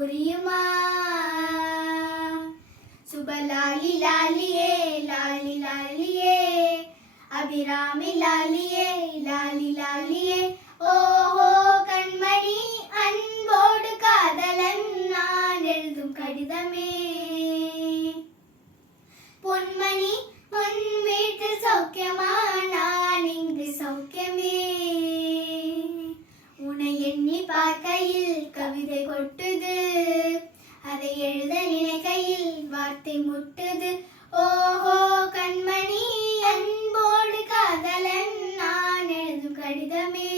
புரியுமா? சுபலாலி லாலியே லாலி லாலியே, அபிராமி லாலியே லாலி லாலியே. ஓஹோ கண்மணி அன்போடு காதலன் நான் எழுதும் கடிதமே. பொன்மணி உன் வீட்டு சௌக்கியமா? நான் இங்கு சௌக்கியமே. உன்னை எண்ணி பார்க்கையில் கவிதை கொட்டுது, அதை எழுத நினைக்கையில் வார்த்தை முட்டுது. ஓஹோ கண்மணி அன்போடு காதலன் நான் எழுதும் கடிதமே.